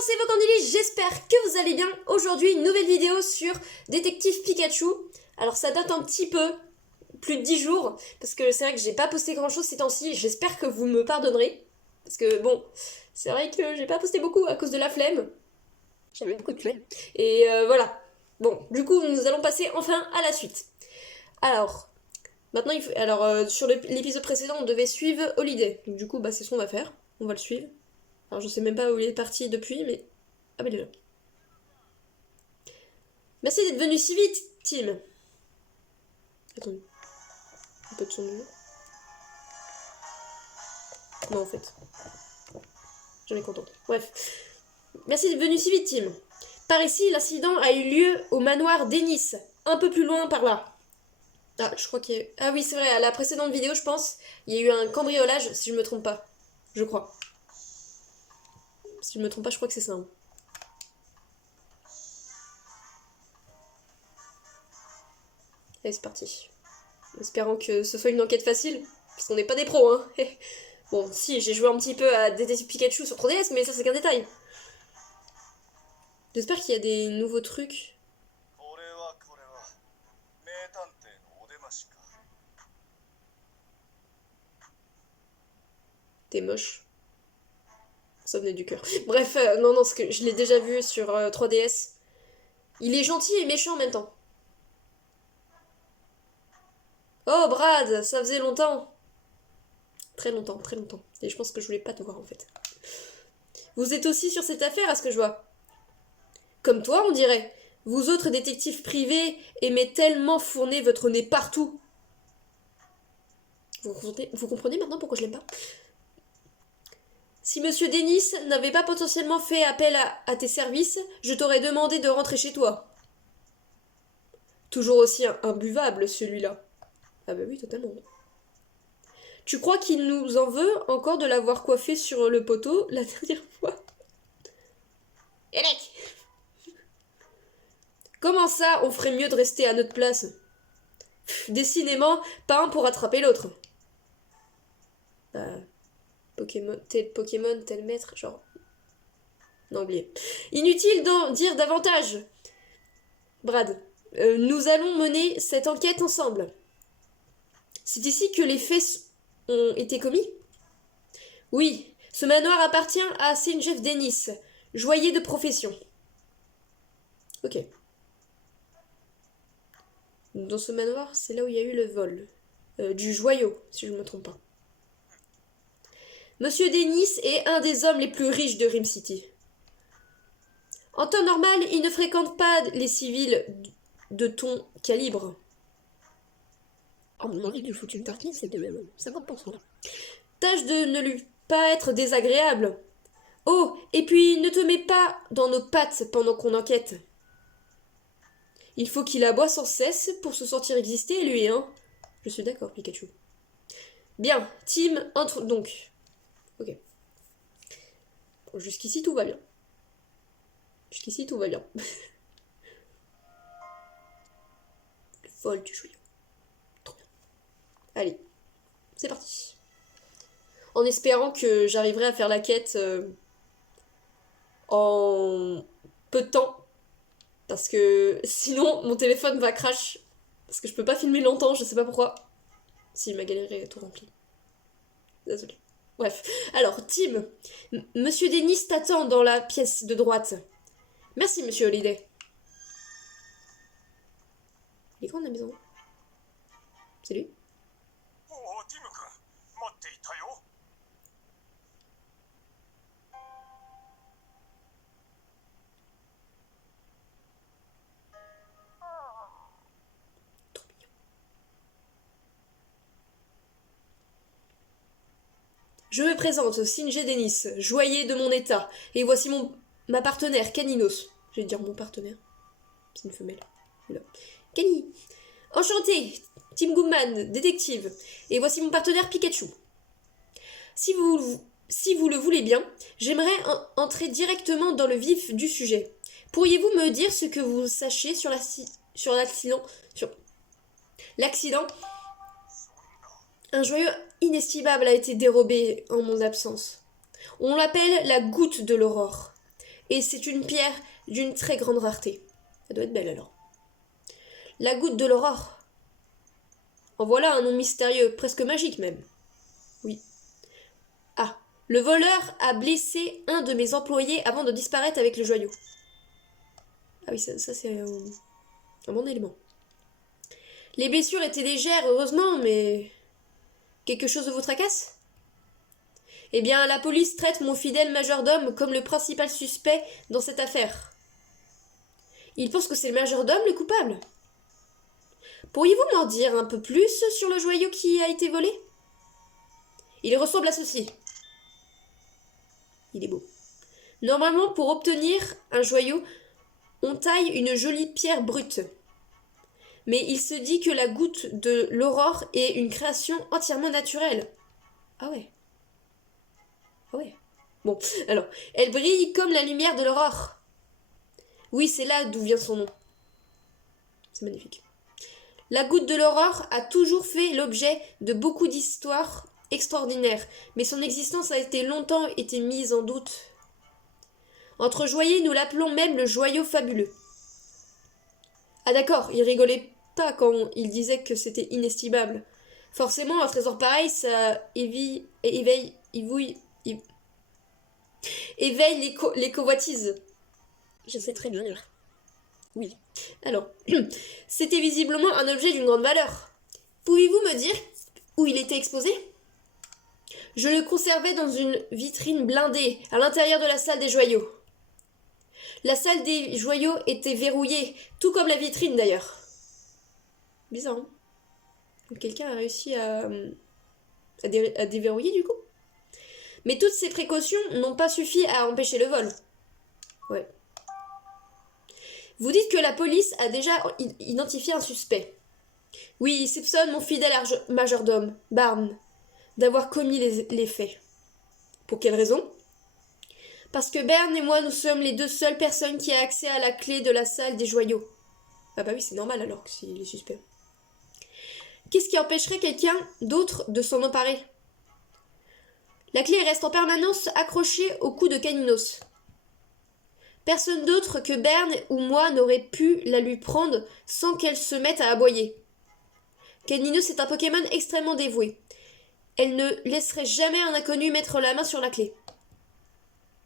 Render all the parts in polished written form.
C'est Vocandili, j'espère que vous allez bien. Aujourd'hui, une nouvelle vidéo sur Détective Pikachu. Alors ça date un petit peu, plus de 10 jours, parce que c'est vrai que j'ai pas posté grand chose ces temps-ci. J'espère que vous me pardonnerez, parce que bon, c'est vrai que j'ai pas posté beaucoup à cause de la flemme. J'avais beaucoup de flemme. Et voilà. Bon, du coup, nous allons passer enfin à la suite. Alors, maintenant, sur l'épisode précédent, on devait suivre Holiday. Donc du coup, c'est ce qu'on va faire. On va le suivre. Alors je sais même pas où il est parti depuis, mais... Ah bah il est là. Merci d'être venu si vite, Tim. Attendez. Un peu de son de... Non, en fait. J'en ai contente. Bref. Merci d'être venu si vite, Tim. Par ici, l'incident a eu lieu au manoir d'Ennis. Un peu plus loin par là. Ah, je crois qu'il y a... Ah oui, c'est vrai, à la précédente vidéo, je pense, il y a eu un cambriolage, si je me trompe pas. Je crois. Si je me trompe pas, je crois que c'est ça. Hein. Allez, c'est parti. Espérant que ce soit une enquête facile, parce qu'on n'est pas des pros, hein. Bon, si, j'ai joué un petit peu à Détective Pikachu sur 3DS, mais ça c'est qu'un détail. J'espère qu'il y a des nouveaux trucs. T'es moche. Ça venait du cœur. Bref, non, parce que je l'ai déjà vu sur 3DS. Il est gentil et méchant en même temps. Oh, Brad, ça faisait longtemps. Très longtemps, très longtemps. Et je pense que je voulais pas te voir en fait. Vous êtes aussi sur cette affaire à ce que je vois. Comme toi, on dirait. Vous autres détectives privés aimez tellement fourner votre nez partout. Vous comprenez maintenant pourquoi je l'aime pas? Si Monsieur Dennis n'avait pas potentiellement fait appel à tes services, je t'aurais demandé de rentrer chez toi. Toujours aussi imbuvable, celui-là. Ah bah oui, totalement. Tu crois qu'il nous en veut encore de l'avoir coiffé sur le poteau la dernière fois? Eh mec! Comment ça, on ferait mieux de rester à notre place? Décidément, pas un pour attraper l'autre. Pokémon, tel maître, genre... Non, oublié. Inutile d'en dire davantage. Brad, nous allons mener cette enquête ensemble. C'est ici que les faits ont été commis? Oui, ce manoir appartient à Saint Jeff Dennis, joaillier de profession. Ok. Dans ce manoir, c'est là où il y a eu le vol. Du joyau, si je ne me trompe pas. Monsieur Dennis est un des hommes les plus riches de Rim City. En temps normal, il ne fréquente pas les civils de ton calibre. Oh mon dieu, il faut une tartine, c'est de 50%. Tâche de ne lui pas être désagréable. Oh, et puis ne te mets pas dans nos pattes pendant qu'on enquête. Il faut qu'il aboie sans cesse pour se sentir exister, lui, hein. Je suis d'accord, Pikachu. Bien, Tim, entre donc. Ok. Bon, jusqu'ici, tout va bien. Jusqu'ici, tout va bien. Le vol du joyau. Trop bien. Allez, c'est parti. En espérant que j'arriverai à faire la quête en peu de temps. Parce que sinon, mon téléphone va crash. Parce que je peux pas filmer longtemps, je sais pas pourquoi. Si, ma galerie est tout remplie. Désolée. Bref. Alors, Tim, Monsieur Dennis t'attend dans la pièce de droite. Merci, Monsieur Holiday. Il est grand la maison. C'est lui? Je me présente, Sinjé Dennis, joaillier de mon état, et voici ma partenaire, Caninos. Je vais dire mon partenaire. C'est une femelle. Voilà. Cani. Enchanté, Tim Goodman, détective, et voici mon partenaire Pikachu. Si vous le voulez bien, j'aimerais entrer directement dans le vif du sujet. Pourriez-vous me dire ce que vous sachez sur l'accident? L'accident? Un joyau inestimable a été dérobé en mon absence. On l'appelle la goutte de l'aurore. Et c'est une pierre d'une très grande rareté. Elle doit être belle alors. La goutte de l'aurore. En voilà un nom mystérieux, presque magique même. Oui. Ah, le voleur a blessé un de mes employés avant de disparaître avec le joyau. Ah oui, ça c'est un bon élément. Les blessures étaient légères, heureusement, mais... Quelque chose vous tracasse? Eh bien, la police traite mon fidèle majordome comme le principal suspect dans cette affaire. Il pense que c'est le majordome le coupable. Pourriez-vous m'en dire un peu plus sur le joyau qui a été volé? Il ressemble à ceci. Il est beau. Normalement, pour obtenir un joyau, on taille une jolie pierre brute. Mais il se dit que la goutte de l'aurore est une création entièrement naturelle. Ah ouais. Ah ouais. Bon, alors, elle brille comme la lumière de l'aurore. Oui, c'est là d'où vient son nom. C'est magnifique. La goutte de l'aurore a toujours fait l'objet de beaucoup d'histoires extraordinaires, mais son existence a longtemps été mise en doute. Entre joyeux, nous l'appelons même le joyau fabuleux. Ah d'accord, il rigolait pas quand il disait que c'était inestimable. Forcément, un trésor pareil, ça éveille les convoitises. Je sais très bien. Oui. Alors, c'était visiblement un objet d'une grande valeur. Pouvez-vous me dire où il était exposé? Je le conservais dans une vitrine blindée, à l'intérieur de la salle des joyaux. La salle des joyaux était verrouillée, tout comme la vitrine d'ailleurs. Bizarre, hein? Quelqu'un a réussi à déverrouiller du coup? Mais toutes ces précautions n'ont pas suffi à empêcher le vol. Ouais. Vous dites que la police a déjà identifié un suspect. Oui, il soupçonne mon fidèle majordome, Barn, d'avoir commis les faits. Pour quelle raison? Parce que Bern et moi, nous sommes les deux seules personnes qui aient accès à la clé de la salle des joyaux. Ah bah oui, c'est normal alors que s'il est suspect. Qu'est-ce qui empêcherait quelqu'un d'autre de s'en emparer? La clé reste en permanence accrochée au cou de Caninos. Personne d'autre que Bern ou moi n'aurait pu la lui prendre sans qu'elle se mette à aboyer. Caninos est un Pokémon extrêmement dévoué. Elle ne laisserait jamais un inconnu mettre la main sur la clé.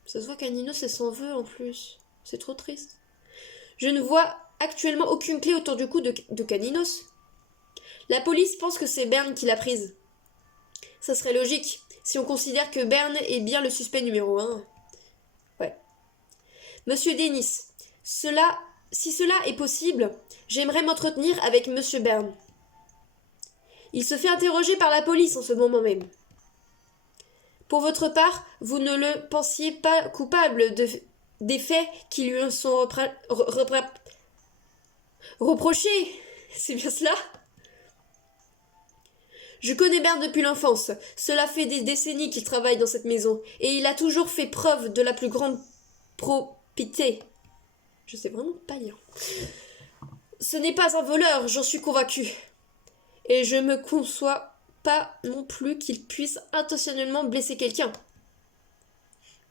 Ça se voit qu'Aninos, elle s'en veut en plus. C'est trop triste. Je ne vois actuellement aucune clé autour du cou de Caninos. La police pense que c'est Bern qui l'a prise. Ça serait logique, si on considère que Bern est bien le suspect numéro 1. Ouais. Monsieur Dennis, si cela est possible, j'aimerais m'entretenir avec Monsieur Bern. Il se fait interroger par la police en ce moment même. Pour votre part, vous ne le pensiez pas coupable des faits qui lui sont reprochés. C'est bien cela? Je connais Bern depuis l'enfance. Cela fait des décennies qu'il travaille dans cette maison, et il a toujours fait preuve de la plus grande probité. Je sais vraiment pas lire. Ce n'est pas un voleur, j'en suis convaincue. Et je me conçois pas non plus qu'il puisse intentionnellement blesser quelqu'un.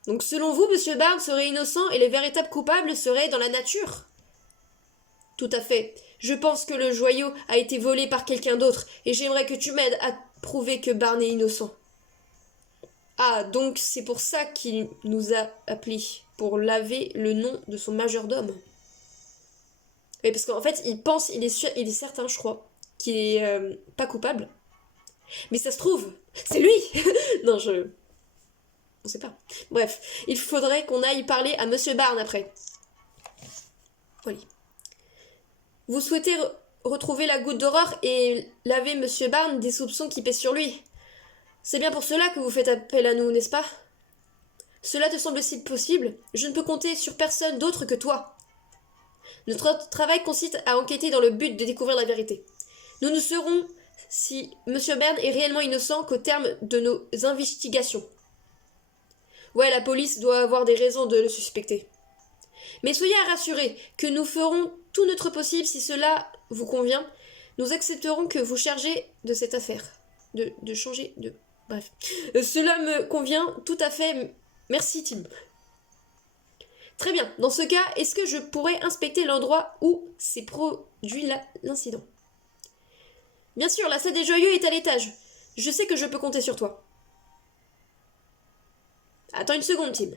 Donc selon vous, Monsieur Barnes serait innocent et les véritables coupables seraient dans la nature? Tout à fait. Je pense que le joyau a été volé par quelqu'un d'autre et j'aimerais que tu m'aides à prouver que Barnes est innocent. Ah, donc c'est pour ça qu'il nous a appelés, pour laver le nom de son majordome. Oui, parce qu'en fait, il pense, il est sûr, il est certain, je crois, qu'il est pas coupable. Mais ça se trouve, c'est lui. Non, on sait pas. Bref, il faudrait qu'on aille parler à Monsieur Barnes après. Voilà. Vous souhaitez retrouver la goutte d'aurore et laver Monsieur Barnes des soupçons qui pèsent sur lui. C'est bien pour cela que vous faites appel à nous, n'est-ce pas? Cela te semble-t-il possible? Je ne peux compter sur personne d'autre que toi. Notre travail consiste à enquêter dans le but de découvrir la vérité. Nous ne saurons si Monsieur Bern est réellement innocent qu'au terme de nos investigations. Ouais, la police doit avoir des raisons de le suspecter. Mais soyez rassurés que nous ferons tout notre possible si cela vous convient. Nous accepterons que vous chargez de cette affaire. De changer de... Bref. Cela me convient tout à fait. Merci, Tim. Très bien. Dans ce cas, est-ce que je pourrais inspecter l'endroit où s'est produit l'incident? Bien sûr, la salle des joyeux est à l'étage. Je sais que je peux compter sur toi. Attends une seconde, Tim.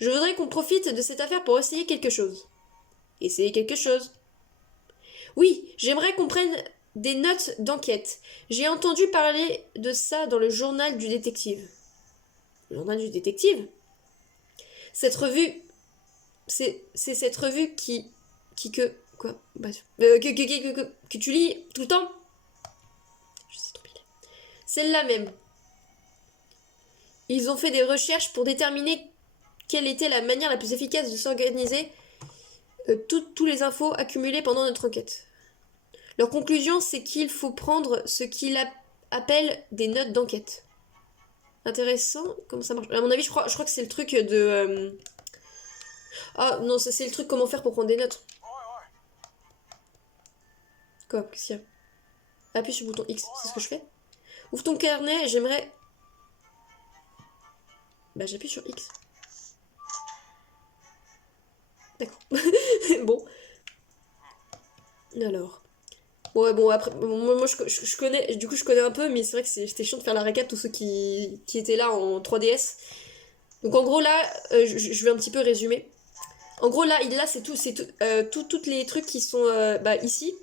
Je voudrais qu'on profite de cette affaire pour essayer quelque chose. Essayer quelque chose? Oui, j'aimerais qu'on prenne des notes d'enquête. J'ai entendu parler de ça dans le journal du détective. Le journal du détective? Cette revue... C'est cette revue que... Quoi? Bref. Que tu lis tout le temps? Je sais trop bien. Celle-là même. Ils ont fait des recherches pour déterminer quelle était la manière la plus efficace de s'organiser tous les infos accumulées pendant notre enquête. Leur conclusion, c'est qu'il faut prendre ce qu'ils appellent des notes d'enquête. Intéressant, comment ça marche? À mon avis, je crois que c'est le truc de... Ah non, c'est le truc comment faire pour prendre des notes. Quoi? Qu'est-ce qu'il y a? Appuie sur le bouton X, c'est ce que je fais. Ouvre ton carnet, j'aimerais... Bah j'appuie sur X. D'accord. Bon. Alors. Bon, ouais, bon, après, moi je connais, du coup je connais un peu, mais c'est vrai que c'était chiant de faire la récap, tous ceux qui étaient là en 3DS. Donc en gros là, je vais un petit peu résumer. En gros là c'est toutes les trucs qui sont bah, ici.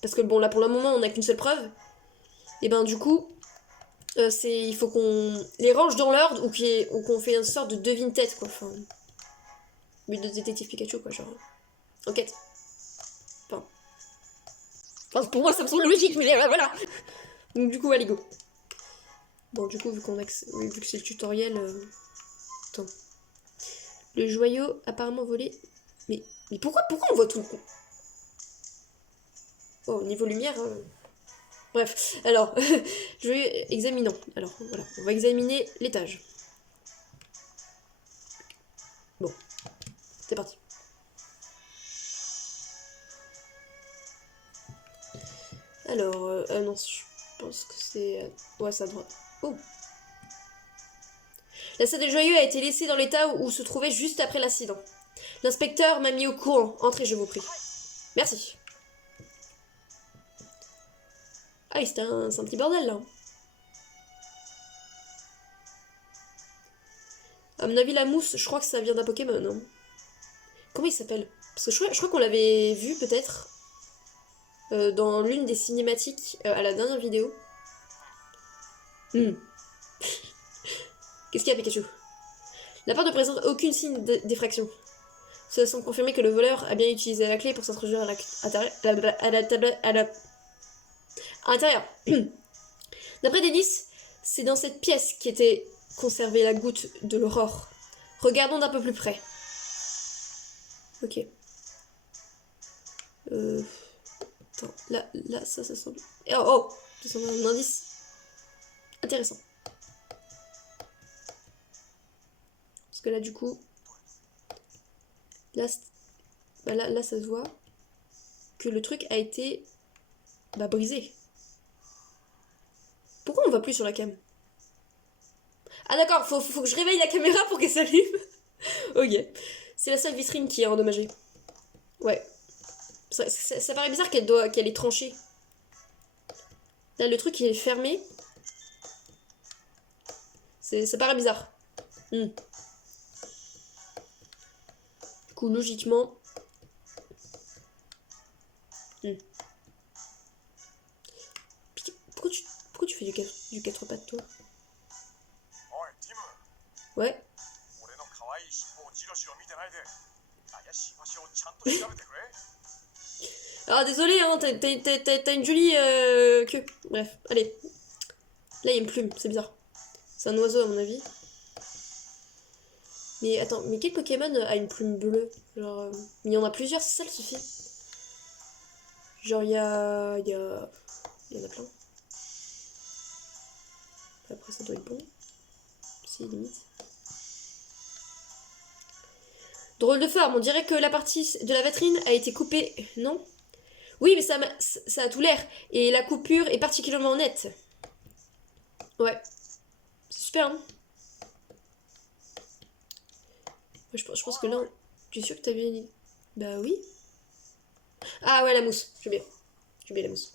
Parce que bon là pour le moment on n'a qu'une seule preuve. Et ben du coup, il faut qu'on les range dans l'ordre ou qu'on fait une sorte de devine-tête quoi. Enfin, but de détective Pikachu quoi, genre. Enquête. Enfin, pour moi, ça me semble logique, mais voilà. Donc du coup, allez go. Bon, du coup, vu que c'est le tutoriel... Attends. Le joyau apparemment volé... Mais pourquoi on voit tout le coup? Oh, niveau lumière... Bref, alors, je vais examinons. Alors, voilà, on va examiner l'étage. Bon, c'est parti. Alors, non, je pense que c'est... ouais, c'est à droite. Oh! La salle des joyeux a été laissée dans l'état où se trouvait juste après l'incident. L'inspecteur m'a mis au courant. Entrez, je vous prie. Merci. Ah oui, c'est un petit bordel, là. À mon avis, la mousse, je crois que ça vient d'un Pokémon. Hein. Comment il s'appelle? Parce que je crois qu'on l'avait vu, peut-être, dans l'une des cinématiques à la dernière vidéo. Qu'est-ce qu'il y a, Pikachu? La porte ne présente aucune signe d'effraction. Cela semble confirmer que le voleur a bien utilisé la clé pour s'introduire à l'intérieur. D'après Denis, c'est dans cette pièce qu'était conservée la goutte de l'aurore. Regardons d'un peu plus près. Ok. Attends, là, ça semble... Oh, ça semble un indice intéressant. Parce que là, du coup... Là, là, ça se voit que le truc a été brisé. Pourquoi on va plus sur la cam? Ah d'accord, faut que je réveille la caméra pour qu'elle s'allume. Ok. C'est la seule vitrine qui est endommagée. Ouais. Ça paraît bizarre qu'elle est tranchée. Là, le truc, il est fermé. Ça paraît bizarre. Du coup, logiquement... Pourquoi tu fais du 4 pattes, toi? Ouais. Ah, désolé, hein, t'as une jolie queue. Bref, allez. Là, il y a une plume, c'est bizarre. C'est un oiseau, à mon avis. Mais attends, mais quel Pokémon a une plume bleue? Genre, il y en a plusieurs, c'est ça le souci. Genre, il y en a plein. Après, ça doit être bon. Si, limite. Drôle de forme, on dirait que la partie de la vitrine a été coupée, non? Oui, mais ça a tout l'air. Et la coupure est particulièrement nette. Ouais. C'est super, hein? Je pense que là, tu es sûr que t'as bien une idée? Bah oui. Ah ouais, la mousse. J'aime bien. J'aime bien la mousse.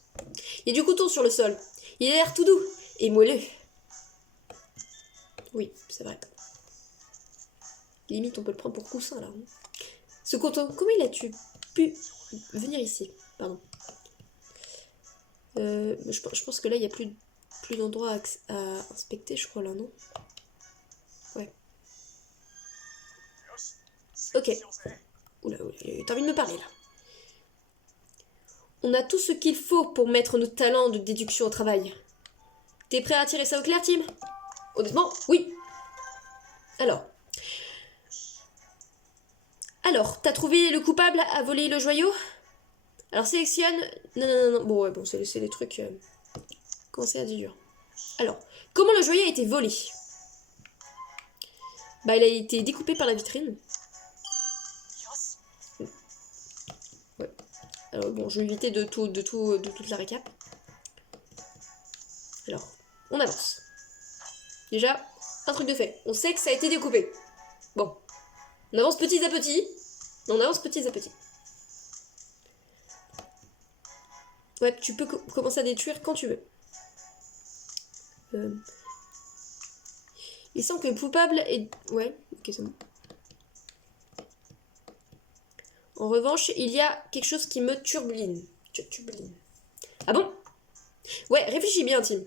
Il y a du coton sur le sol. Il a l'air tout doux et moelleux. Oui, c'est vrai. Limite, on peut le prendre pour coussin, là. Ce coton, comment il a-tu pu venir ici? Pardon. Je pense que là, il n'y a plus d'endroits à inspecter, je crois, là, non? Ouais. Ok. Oula, t'as envie de me parler, là. On a tout ce qu'il faut pour mettre nos talents de déduction au travail. T'es prêt à tirer ça au clair, Tim? Honnêtement, oui. Alors. T'as trouvé le coupable à voler le joyau? Alors sélectionne... Non. Bon, ouais, bon, c'est les trucs... Comment c'est à dire dur. Alors, comment le joyau a été volé? Bah, il a été découpé par la vitrine. Ouais. Alors, bon, je vais éviter de toute la récap. Alors, on avance. Déjà, un truc de fait. On sait que ça a été découpé. Bon. On avance petit à petit. On avance petit à petit. Ouais, tu peux commencer à détruire quand tu veux. Il semble que le coupable est... Ouais, ok, c'est bon. En revanche, il y a quelque chose qui me turbuline. Ah bon? Ouais, réfléchis bien, Tim.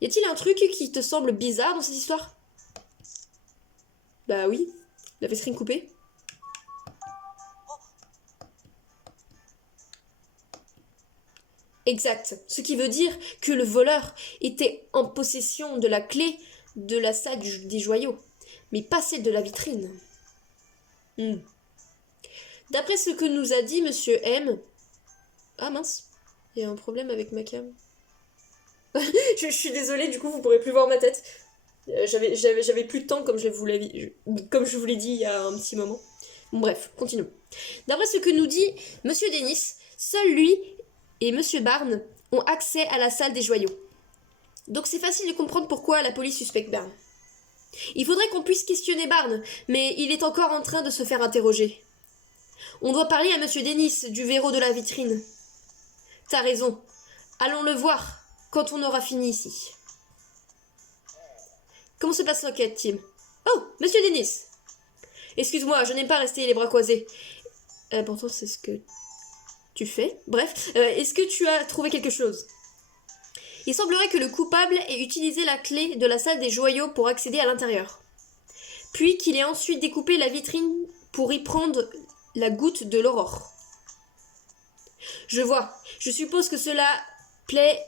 Y a-t-il un truc qui te semble bizarre dans cette histoire? Bah oui, la vitrine coupée. Exact. Ce qui veut dire que le voleur était en possession de la clé de la salle des joyaux, mais pas celle de la vitrine. D'après ce que nous a dit Monsieur M... Ah mince, il y a un problème avec ma cam. je suis désolée, du coup vous pourrez plus voir ma tête. J'avais plus de temps comme je vous l'ai dit il y a un petit moment. Bon, bref, continuons. D'après ce que nous dit Monsieur Dennis, seul lui et Monsieur Barnes ont accès à la salle des joyaux. Donc c'est facile de comprendre pourquoi la police suspecte Barnes. Il faudrait qu'on puisse questionner Barnes, mais il est encore en train de se faire interroger. On doit parler à Monsieur Dennis du verrou de la vitrine. T'as raison. Allons le voir quand on aura fini ici. Comment se passe l'enquête, Tim? Oh, Monsieur Dennis. Excuse-moi, je n'aime pas rester les bras croisés. Pourtant, c'est ce que tu fais. Bref, est-ce que tu as trouvé quelque chose? Il semblerait que le coupable ait utilisé la clé de la salle des joyaux pour accéder à l'intérieur. Puis qu'il ait ensuite découpé la vitrine pour y prendre la goutte de l'aurore. Je vois. Je suppose que cela plaide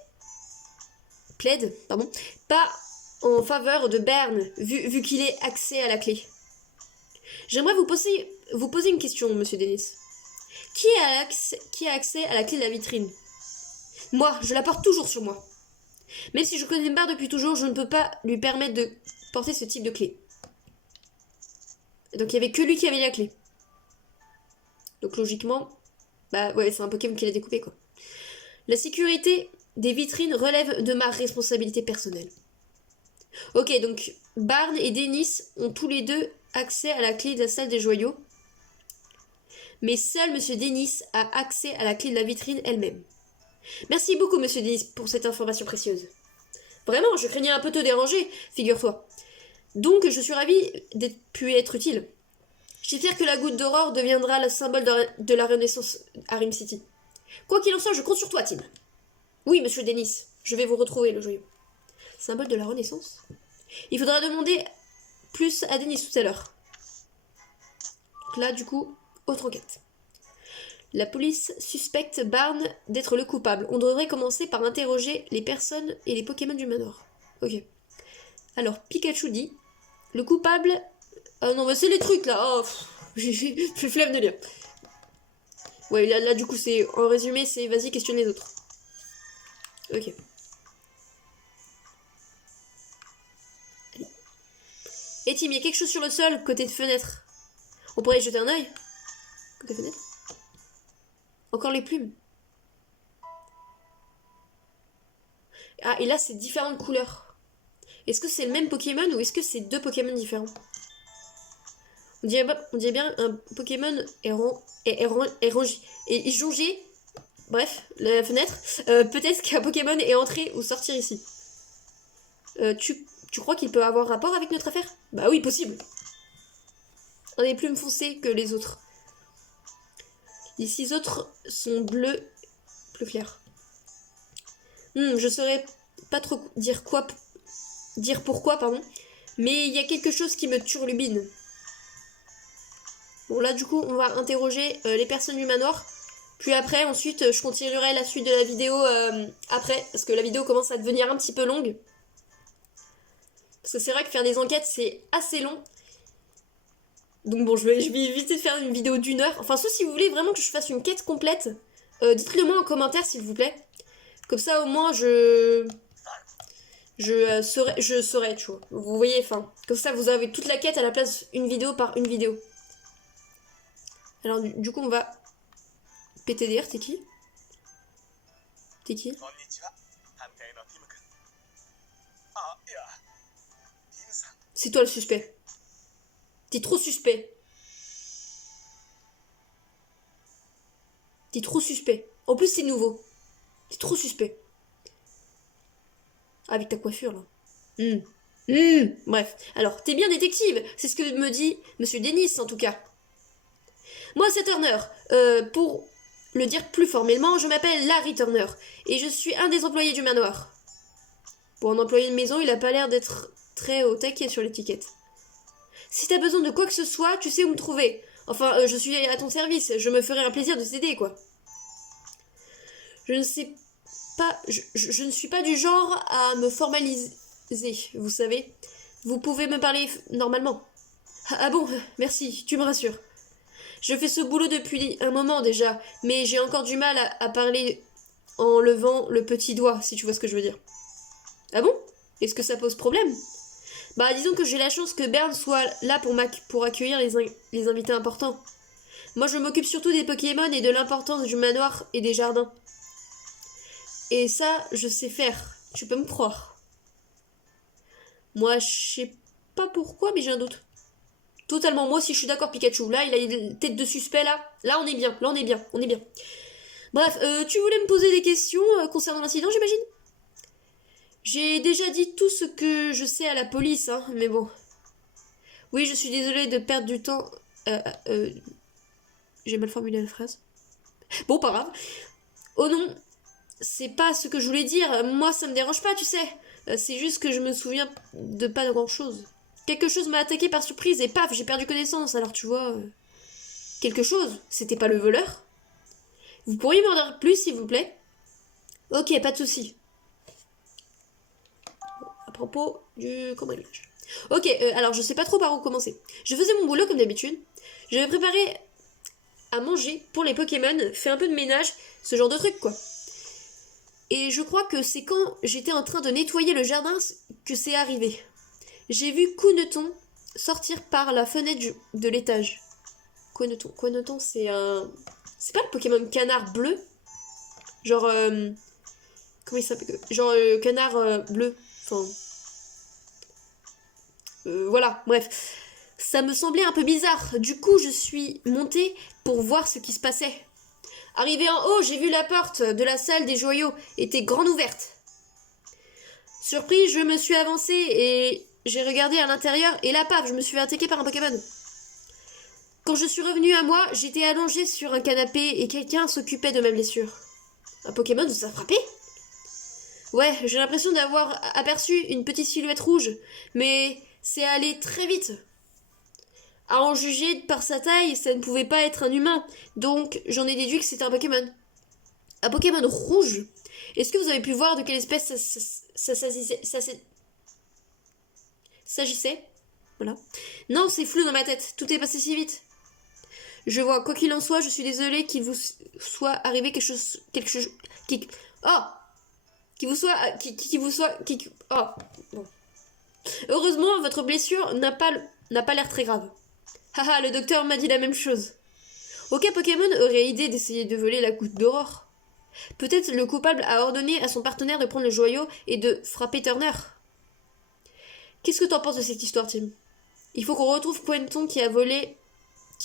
pas en faveur de Berne, vu qu'il ait accès à la clé. J'aimerais vous poser une question, Monsieur Dennis. Qui a accès à la clé de la vitrine? Moi, je la porte toujours sur moi. Même si je connais Berne depuis toujours, je ne peux pas lui permettre de porter ce type de clé. Donc il n'y avait que lui qui avait la clé. Donc logiquement, bah ouais, c'est un Pokémon qui l'a découpé, quoi. La sécurité des vitrines relève de ma responsabilité personnelle. Ok, donc Barnes et Dennis ont tous les deux accès à la clé de la salle des joyaux. Mais seul Monsieur Dennis a accès à la clé de la vitrine elle-même. Merci beaucoup, Monsieur Dennis, pour cette information précieuse. Vraiment, je craignais un peu te déranger, figure-toi. Donc, je suis ravie d'être pu être utile. J'espère que la goutte d'aurore deviendra le symbole de la renaissance à Rim City. Quoi qu'il en soit, je compte sur toi, Tim. Oui, Monsieur Dennis, je vais vous retrouver le joyau. Symbole de la renaissance? Il faudra demander plus à Dennis tout à l'heure. Donc là, du coup, autre enquête. La police suspecte Barnes d'être le coupable. On devrait commencer par interroger les personnes et les Pokémon du manoir. Ok. Alors, Pikachu dit... Le coupable... Ah non, mais c'est les trucs, là. Oh, j'ai flemme de lire. Ouais, là, du coup, c'est... En résumé, c'est... Vas-y, questionne les autres. Ok. Et Tim, il y a quelque chose sur le sol, côté de fenêtre. On pourrait y jeter un œil? Côté fenêtre? Encore les plumes. Ah, et là, c'est différentes couleurs. Est-ce que c'est le même Pokémon ou est-ce que c'est deux Pokémon différents? On dirait bien un Pokémon est jongé. Bref, la fenêtre. Peut-être qu'un Pokémon est entré ou sortir ici. Tu crois qu'il peut avoir rapport avec notre affaire? Bah oui, possible. Un est plus foncé que les autres. Les 6 autres sont bleus plus clairs. Je saurais pas trop dire pourquoi, pardon. Mais il y a quelque chose qui me turlupine. Bon, là, du coup, on va interroger les personnes du manoir. Puis après, ensuite, je continuerai la suite de la vidéo après. Parce que la vidéo commence à devenir un petit peu longue. Parce que c'est vrai que faire des enquêtes, c'est assez long. Donc bon, je vais éviter de faire une vidéo d'1 heure. Enfin, sauf si vous voulez vraiment que je fasse une quête complète, dites-le moi en commentaire, s'il vous plaît. Comme ça, au moins, je saurai, tu vois. Vous voyez, enfin, comme ça, vous avez toute la quête à la place une vidéo par une vidéo. Alors, du coup, on va... PTDR, t'es qui? T'es qui? C'est toi le suspect. T'es trop suspect. T'es trop suspect. En plus, c'est nouveau. T'es trop suspect. Avec ta coiffure, là. Bref. Alors, t'es bien détective. C'est ce que me dit Monsieur Dennis, en tout cas. Moi, c'est Turner. Pour le dire plus formellement, je m'appelle Larry Turner. Et je suis un des employés du manoir. Pour un employé de maison, il a pas l'air d'être très au taquet sur l'étiquette. Si t'as besoin de quoi que ce soit, tu sais où me trouver. Enfin, je suis à ton service. Je me ferai un plaisir de t'aider, quoi. Je ne sais pas... Je ne suis pas du genre à me formaliser, vous savez. Vous pouvez me parler normalement. Ah bon, merci, tu me rassures. Je fais ce boulot depuis un moment déjà, mais j'ai encore du mal à parler en levant le petit doigt, si tu vois ce que je veux dire. Ah bon? Est-ce que ça pose problème? Bah disons que j'ai la chance que Bern soit là pour accueillir les invités importants. Moi je m'occupe surtout des Pokémon et de l'importance du manoir et des jardins. Et ça, je sais faire. Tu peux me croire. Moi, je sais pas pourquoi, mais j'ai un doute. Totalement, moi aussi je suis d'accord Pikachu. Là, il a une tête de suspect, là. Là, on est bien, on est bien. Bref, tu voulais me poser des questions concernant l'incident, j'imagine? J'ai déjà dit tout ce que je sais à la police, hein, mais bon. Oui, je suis désolée de perdre du temps. J'ai mal formulé la phrase. Bon, pas grave. Oh non, c'est pas ce que je voulais dire. Moi, ça me dérange pas, tu sais. C'est juste que je me souviens de pas de grand chose. Quelque chose m'a attaqué par surprise et paf, j'ai perdu connaissance. Alors, tu vois... Quelque chose? C'était pas le voleur? Vous pourriez m'en dire plus, s'il vous plaît? Ok, pas de souci. À propos du cambriolage. Ok, alors je sais pas trop par où commencer. Je faisais mon boulot comme d'habitude. J'avais préparé à manger pour les Pokémon, fait un peu de ménage, ce genre de truc quoi. Et je crois que c'est quand j'étais en train de nettoyer le jardin que c'est arrivé. J'ai vu Kuneton sortir par la fenêtre de l'étage. Kuneton, c'est un... C'est pas le Pokémon canard bleu? Genre... Comment il s'appelle? Genre canard bleu. Enfin... voilà, bref. Ça me semblait un peu bizarre. Du coup, je suis montée pour voir ce qui se passait. Arrivé en haut, j'ai vu la porte de la salle des joyaux était grande ouverte. Surpris, je me suis avancée et j'ai regardé à l'intérieur et là, paf, je me suis fait attaquer par un Pokémon. Quand je suis revenue à moi, j'étais allongée sur un canapé et quelqu'un s'occupait de ma blessure. Un Pokémon vous a frappé? Ouais, j'ai l'impression d'avoir aperçu une petite silhouette rouge, mais c'est allé très vite. À en juger par sa taille, ça ne pouvait pas être un humain, donc j'en ai déduit que c'était un Pokémon. Un Pokémon rouge? Est-ce que vous avez pu voir de quelle espèce ça s'agissait? Voilà. Non, c'est flou dans ma tête, tout est passé si vite. Je vois, quoi qu'il en soit, je suis désolée qu'il vous soit arrivé quelque chose... Oh! Oh! Bon. Heureusement, votre blessure n'a pas l'air très grave. Haha, le docteur m'a dit la même chose. Aucun Pokémon aurait idée d'essayer de voler la goutte d'aurore. Peut-être le coupable a ordonné à son partenaire de prendre le joyau et de frapper Turner. Qu'est-ce que t'en penses de cette histoire, Tim? Il faut qu'on retrouve Pointon qui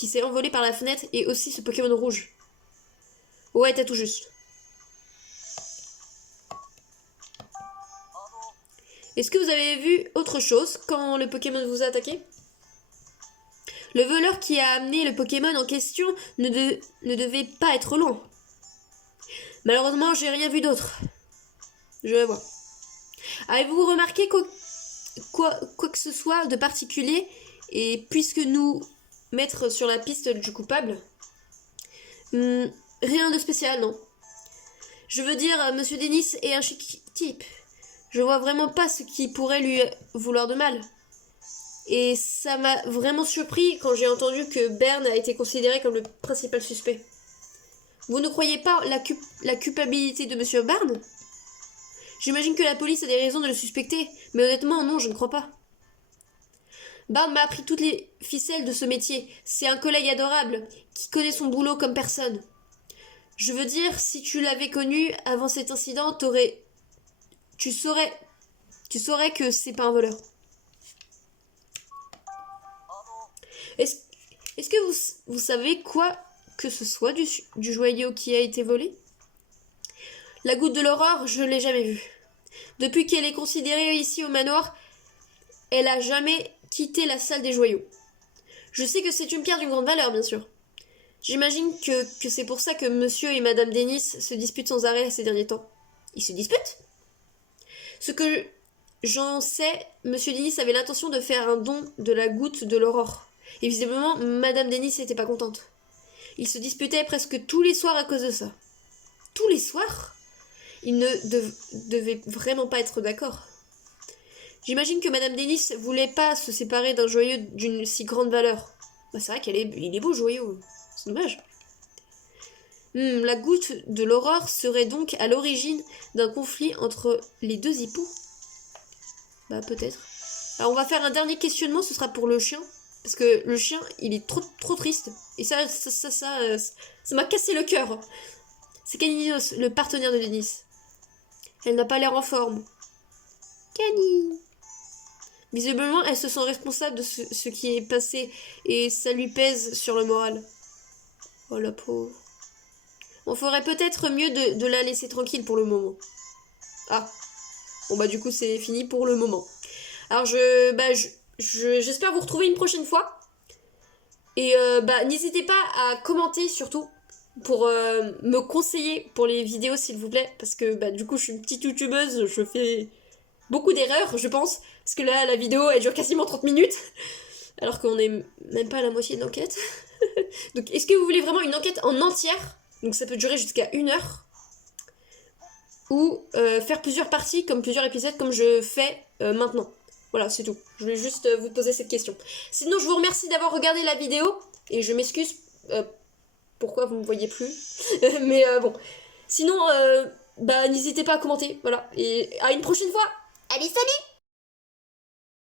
s'est envolé par la fenêtre et aussi ce Pokémon rouge. Ouais, t'as tout juste. Est-ce que vous avez vu autre chose quand le Pokémon vous a attaqué? Le voleur qui a amené le Pokémon en question ne devait pas être lent. Malheureusement, j'ai rien vu d'autre. Je vois. Avez-vous remarqué quoi que ce soit de particulier et puisque nous mettre sur la piste du coupable? Rien de spécial, non. Je veux dire, Monsieur Dennis est un chic type. Je vois vraiment pas ce qui pourrait lui vouloir de mal. Et ça m'a vraiment surpris quand j'ai entendu que Bern a été considéré comme le principal suspect. Vous ne croyez pas la culpabilité de Monsieur Bern? J'imagine que la police a des raisons de le suspecter, mais honnêtement, non, je ne crois pas. Bern m'a appris toutes les ficelles de ce métier. C'est un collègue adorable, qui connaît son boulot comme personne. Je veux dire, si tu l'avais connu avant cet incident, tu saurais que c'est pas un voleur. Est-ce que vous savez quoi que ce soit du joyau qui a été volé? La goutte de l'aurore, je l'ai jamais vue. Depuis qu'elle est considérée ici au manoir, elle a jamais quitté la salle des joyaux. Je sais que c'est une pierre d'une grande valeur, bien sûr. J'imagine que c'est pour ça que monsieur et madame Dennis se disputent sans arrêt ces derniers temps. Ils se disputent? Ce que j'en sais, monsieur Dennis avait l'intention de faire un don de la goutte de l'aurore. Et visiblement, madame Dennis n'était pas contente. Ils se disputaient presque tous les soirs à cause de ça. Tous les soirs? Ils ne devaient vraiment pas être d'accord. J'imagine que madame Dennis voulait pas se séparer d'un joyau d'une si grande valeur. Bah, c'est vrai il est beau, le joyau. C'est dommage. La goutte de l'aurore serait donc à l'origine d'un conflit entre les deux hippos. Bah, peut-être. Alors, on va faire un dernier questionnement, ce sera pour le chien. Parce que le chien, il est trop triste. Et ça m'a cassé le cœur. C'est Caninos, le partenaire de Dennis. Elle n'a pas l'air en forme. Cani. Visiblement, elle se sent responsable de ce qui est passé et ça lui pèse sur le moral. Oh la pauvre. On ferait peut-être mieux de la laisser tranquille pour le moment. Ah. Bon bah du coup c'est fini pour le moment. Alors j'espère vous retrouver une prochaine fois. Et n'hésitez pas à commenter surtout pour me conseiller pour les vidéos s'il vous plaît. Parce que du coup je suis une petite youtubeuse, je fais beaucoup d'erreurs je pense. Parce que là la vidéo elle dure quasiment 30 minutes. Alors qu'on est même pas à la moitié de l'enquête. Donc est-ce que vous voulez vraiment une enquête en entière? Donc ça peut durer jusqu'à 1 heure. Ou faire plusieurs parties, comme plusieurs épisodes, comme je fais maintenant. Voilà, c'est tout. Je voulais juste vous poser cette question. Sinon, je vous remercie d'avoir regardé la vidéo. Et je m'excuse pourquoi vous ne me voyez plus. Mais bon. Sinon, n'hésitez pas à commenter. Voilà. Et à une prochaine fois. Allez, salut!